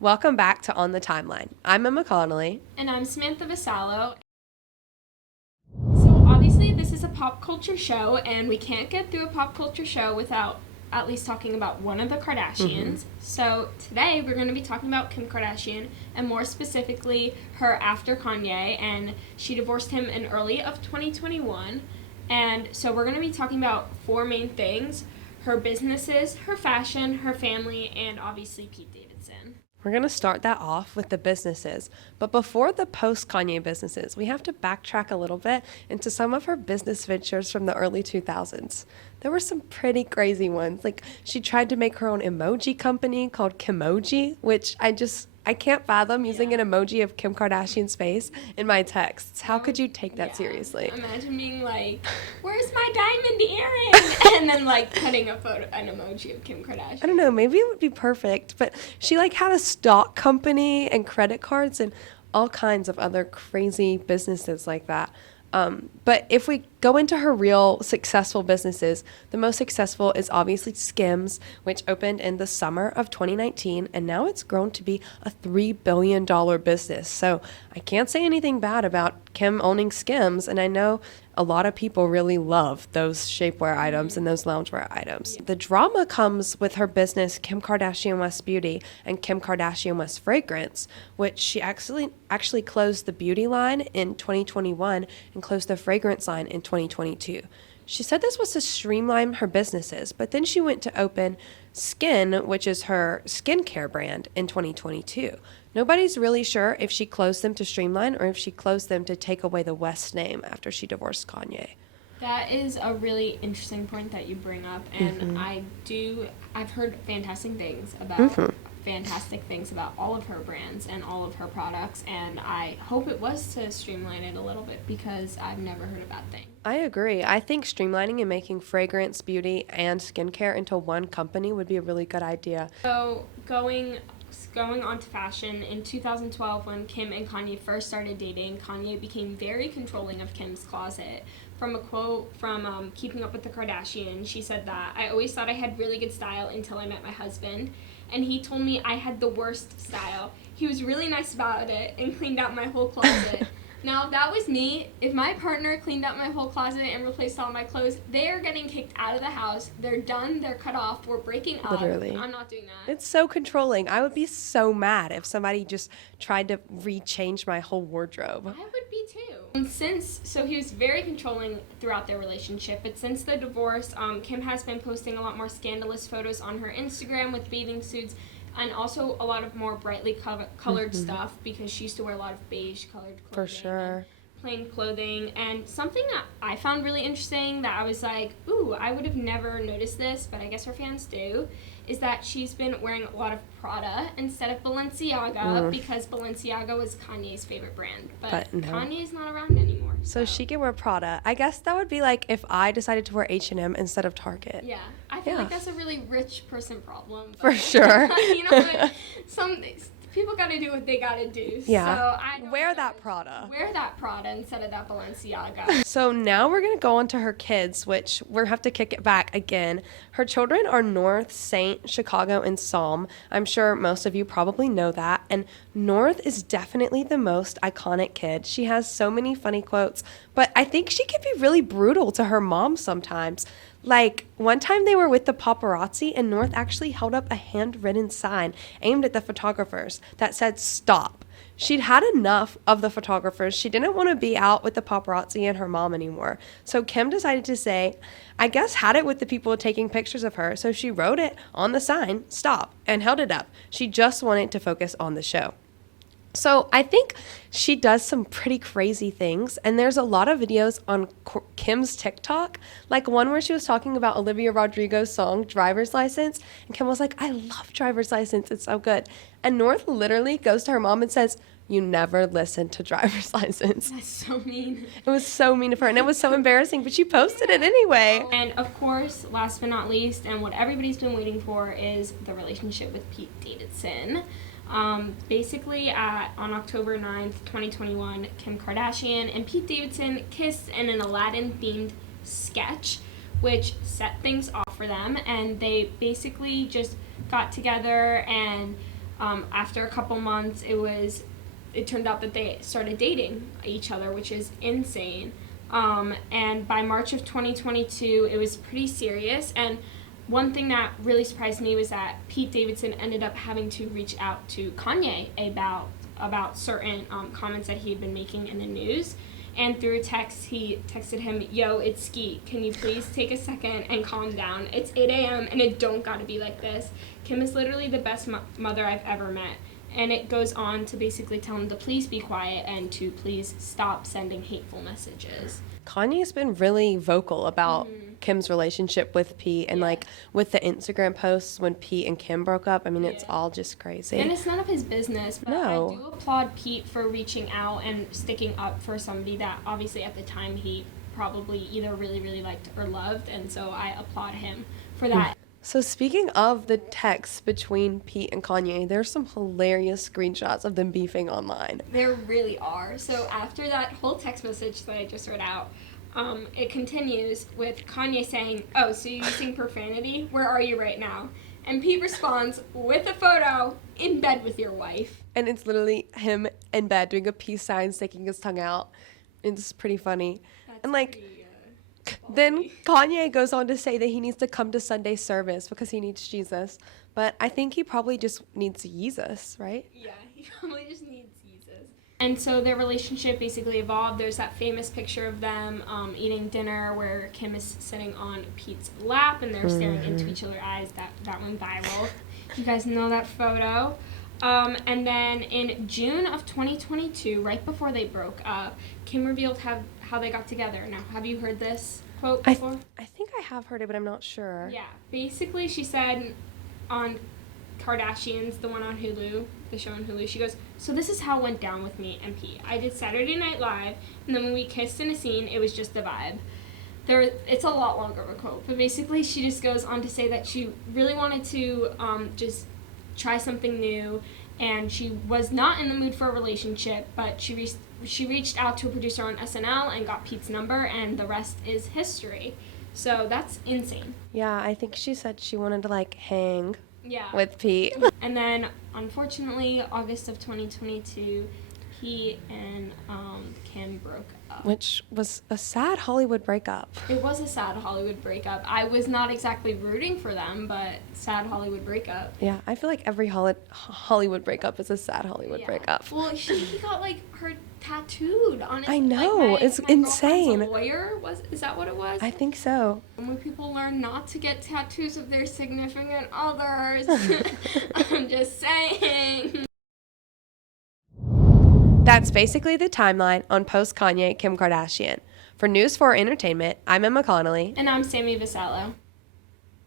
Welcome back to On the Timeline. I'm Emma Connelly. And I'm Samantha Vassallo. So obviously this is a pop culture show, and we can't get through a pop culture show without at least talking about one of the Kardashians. So today we're going to be talking about Kim Kardashian, and more specifically her after Kanye, and she divorced him in early of 2021. And so we're going to be talking about four main things: her businesses, her fashion, her family, and obviously Pete Davidson. We're going to start that off with the businesses. But before the post-Kanye businesses, we have to backtrack a little bit into some of her business ventures from the early 2000s. There were some pretty crazy ones. Like, she tried to make her own emoji company called Kimoji, which I can't fathom using an emoji of Kim Kardashian's face in my texts. How could you take that seriously? Imagine being like, "Where's my diamond earring?" and then like putting an emoji of Kim Kardashian. I don't know, maybe it would be perfect, but she had a stock company and credit cards and all kinds of other crazy businesses like that. But if we go into her real successful businesses, the most successful is obviously Skims, which opened in the summer of 2019, and now it's grown to be a $3 billion business. So I can't say anything bad about Kim owning Skims, and I know a lot of people really love those shapewear items and those loungewear items. The drama comes with her business, Kim Kardashian West Beauty and Kim Kardashian West Fragrance, which she actually closed the beauty line in 2021 and closed the fragrance line in 2022. She said this was to streamline her businesses, but then she went to open Skin, which is her skincare brand, in 2022. Nobody's really sure if she closed them to streamline or if she closed them to take away the West name after she divorced Kanye. That is a really interesting point that you bring up, and I've heard fantastic things about all of her brands and all of her products, and I hope it was to streamline it a little bit because I've never heard a bad thing. I agree. I think streamlining and making fragrance, beauty, and skincare into one company would be a really good idea. So going on to fashion, in 2012 when Kim and Kanye first started dating, Kanye became very controlling of Kim's closet. From a quote from Keeping Up with the Kardashians, she said that, "I always thought I had really good style until I met my husband, and he told me I had the worst style. He was really nice about it and cleaned out my whole closet." Now, if that was me, if my partner cleaned out my whole closet and replaced all my clothes, they are getting kicked out of the house. They're done. They're cut off. We're breaking up. Literally. I'm not doing that. It's so controlling. I would be so mad if somebody just tried to rechange my whole wardrobe. I would be too. So he was very controlling throughout their relationship, but since the divorce, Kim has been posting a lot more scandalous photos on her Instagram with bathing suits, and also a lot of more brightly colored stuff, because she used to wear a lot of beige colored clothing. For sure. Plain clothing. And something that I found really interesting that I was like, ooh, I would have never noticed this, but I guess her fans do, is that she's been wearing a lot of Prada instead of Balenciaga, because Balenciaga was Kanye's favorite brand. But no. Kanye's not around anymore. So she can wear Prada. I guess that would be like if I decided to wear H&M instead of Target. Yeah. I feel like that's a really rich person problem. For sure. You know, some people got to do what they got to do. Yeah. So wear that Prada. Wear that Prada instead of that Balenciaga. So now we're going to go on to her kids, which we'll have to kick it back again. Her children are North, Saint, Chicago, and Psalm. I'm sure most of you probably know that. And North is definitely the most iconic kid. She has so many funny quotes, but I think she can be really brutal to her mom sometimes. Like, one time they were with the paparazzi, and North actually held up a handwritten sign aimed at the photographers that said, "Stop." She'd had enough of the photographers. She didn't want to be out with the paparazzi and her mom anymore. So Kim decided to say, I guess, had it with the people taking pictures of her. So she wrote it on the sign, "Stop," and held it up. She just wanted to focus on the show. So I think she does some pretty crazy things, and there's a lot of videos on Kim's TikTok, like one where she was talking about Olivia Rodrigo's song Driver's License, and Kim was like, "I love Driver's License, it's so good." And North literally goes to her mom and says, "You never listen to Driver's License." That's so mean. It was so mean of her, and it was so embarrassing, but she posted it anyway. And of course, last but not least, and what everybody's been waiting for, is the relationship with Pete Davidson. Basically, on October 9th, 2021, Kim Kardashian and Pete Davidson kissed in an Aladdin-themed sketch, which set things off for them, and they basically just got together and After a couple months, it turned out that they started dating each other, which is insane. And by March of 2022, it was pretty serious. And one thing that really surprised me was that Pete Davidson ended up having to reach out to Kanye about certain comments that he had been making in the news. And through a text, he texted him, "Yo, it's Skeet. Can you please take a second and calm down? It's 8 a.m. and it don't gotta be like this. Kim is literally the best mother I've ever met." And it goes on to basically tell him to please be quiet and to please stop sending hateful messages. Kanye's been really vocal about Kim's relationship with Pete and like with the Instagram posts when Pete and Kim broke up. I mean, it's all just crazy. And it's none of his business, but No. I do applaud Pete for reaching out and sticking up for somebody that obviously at the time he probably either really, really liked or loved, and so I applaud him for that. So speaking of the texts between Pete and Kanye, there's some hilarious screenshots of them beefing online. There really are. So after that whole text message that I just read out, it continues with Kanye saying, "Oh, so you're using profanity? Where are you right now?" And Pete responds with a photo, "In bed with your wife." And it's literally him in bed doing a peace sign, sticking his tongue out. It's pretty funny. That's And like, pretty, then Kanye goes on to say that he needs to come to Sunday service because he needs Jesus. But I think he probably just needs Jesus, right? Yeah, he probably just needs Jesus. And so their relationship basically evolved. There's that famous picture of them eating dinner where Kim is sitting on Pete's lap and they're staring into each other's eyes. That went viral. You guys know that photo. And then in June of 2022, right before they broke up, Kim revealed how they got together. Now, have you heard this quote before? I think I have heard it, but I'm not sure. Yeah. Basically, she said on Kardashians, the one on Hulu, the show on Hulu, she goes, "So this is how it went down with me and Pete. I did Saturday Night Live, and then when we kissed in a scene, it was just a vibe." It's a lot longer of a quote, but basically she just goes on to say that she really wanted to just try something new, and she was not in the mood for a relationship, but she reached out to a producer on SNL and got Pete's number, and the rest is history. So that's insane. Yeah, I think she said she wanted to like hang Yeah. with Pete. And then, unfortunately, August of 2022, Pete and Kim broke up. Which was a sad Hollywood breakup. It was a sad Hollywood breakup. I was not exactly rooting for them, but sad Hollywood breakup. Yeah, I feel like every Hollywood breakup is a sad Hollywood breakup. Well, he got like her tattooed on his. I know, like, it's my girlfriend's insane. A lawyer is that what it was? I think so. And when people learn not to get tattoos of their significant others, I'm just saying. That's basically the timeline on Post-Kanye Kim Kardashian. For News 4 Entertainment, I'm Emma Connelly. And I'm Sammy Vassallo.